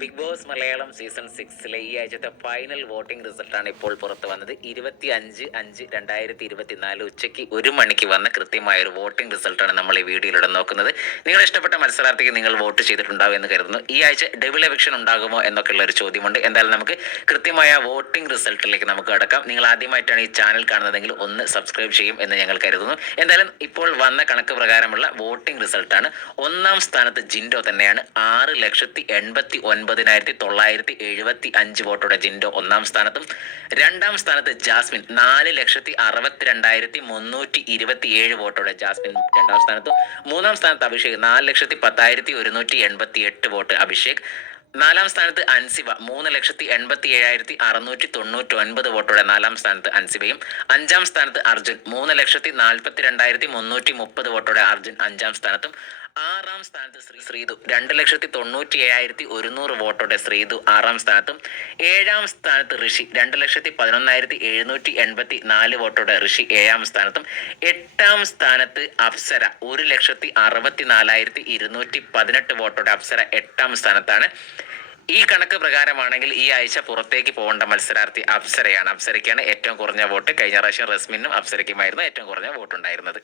Big boss Malayalam season 6 ഈ ആഴ്ചത്തെ final voting റിസൾട്ടാണ് ഇപ്പോൾ പുറത്തു വന്നത്. 25/5/2024 ഉച്ചയ്ക്ക് 1 മണിക്ക് വന്ന കൃത്യമായ ഒരു വോട്ടിംഗ് റിസൾട്ടാണ് നമ്മൾ ഈ വീഡിയോയിലൂടെ നോക്കുന്നത്. നിങ്ങളുടെ ഇഷ്ടപ്പെട്ട മത്സരാർത്ഥിക്ക് നിങ്ങൾ വോട്ട് ചെയ്തിട്ടുണ്ടാവും എന്ന് കരുതുന്നു. ഈ ആഴ്ച ഡബിൾ എവിക്ഷൻ ഉണ്ടാകുമോ എന്നൊക്കെയുള്ള ഒരു ചോദ്യമുണ്ട്. എന്തായാലും നമുക്ക് കൃത്യമായ വോട്ടിംഗ് റിസൾട്ടിലേക്ക് നമുക്ക് കടക്കാം. നിങ്ങൾ ആദ്യമായിട്ടാണ് ഈ ചാനൽ കാണുന്നതെങ്കിൽ ഒന്ന് സബ്സ്ക്രൈബ് ചെയ്യും എന്ന് ഞങ്ങൾ കരുതുന്നു. എന്തായാലും ഇപ്പോൾ വന്ന കണക്ക് പ്രകാരമുള്ള വോട്ടിംഗ് റിസൾട്ടാണ്. ഒന്നാം സ്ഥാനത്ത് ജിൻഡോ തന്നെയാണ്. 6,89,975 വോട്ടോടെ ജിൻഡോ ഒന്നാം സ്ഥാനത്തും. രണ്ടാം സ്ഥാനത്ത് ജാസ്മിൻ 4,62,327 വോട്ടോടെ ജാസ്മിൻ രണ്ടാം സ്ഥാനത്തും. മൂന്നാം സ്ഥാനത്ത് അഭിഷേക് 4,10,188 വോട്ട് അഭിഷേക്. നാലാം സ്ഥാനത്ത് അൻസിബ 3,87,699 വോട്ടോടെ നാലാം സ്ഥാനത്ത് അൻസിബയും. അഞ്ചാം സ്ഥാനത്ത് അർജുൻ 3,42,330 വോട്ടോടെ അർജുൻ അഞ്ചാം സ്ഥാനത്തും. ആറാം സ്ഥാനത്ത് ശ്രീതു 2,97,100 വോട്ടോടെ ശ്രീതു ആറാം സ്ഥാനത്തും. ഏഴാം സ്ഥാനത്ത് ഋഷി 2,11,784 വോട്ടോടെ ഋഷി ഏഴാം സ്ഥാനത്തും. എട്ടാം സ്ഥാനത്ത് അപ്സര 1,64,218 വോട്ടോടെ അപ്സര എട്ടാം സ്ഥാനത്താണ്. ഈ കണക്ക് പ്രകാരമാണെങ്കിൽ ഈ ആഴ്ച പുറത്തേക്ക് പോകേണ്ട മത്സരാർത്ഥി അപ്സരയാണ്. അപ്സരയ്ക്കാണ് ഏറ്റവും കുറഞ്ഞ വോട്ട്. കഴിഞ്ഞ പ്രാവശ്യം റസ്മിനും അപ്സരയ്ക്കുമായിരുന്നു ഏറ്റവും കുറഞ്ഞ വോട്ട് ഉണ്ടായിരുന്നത്.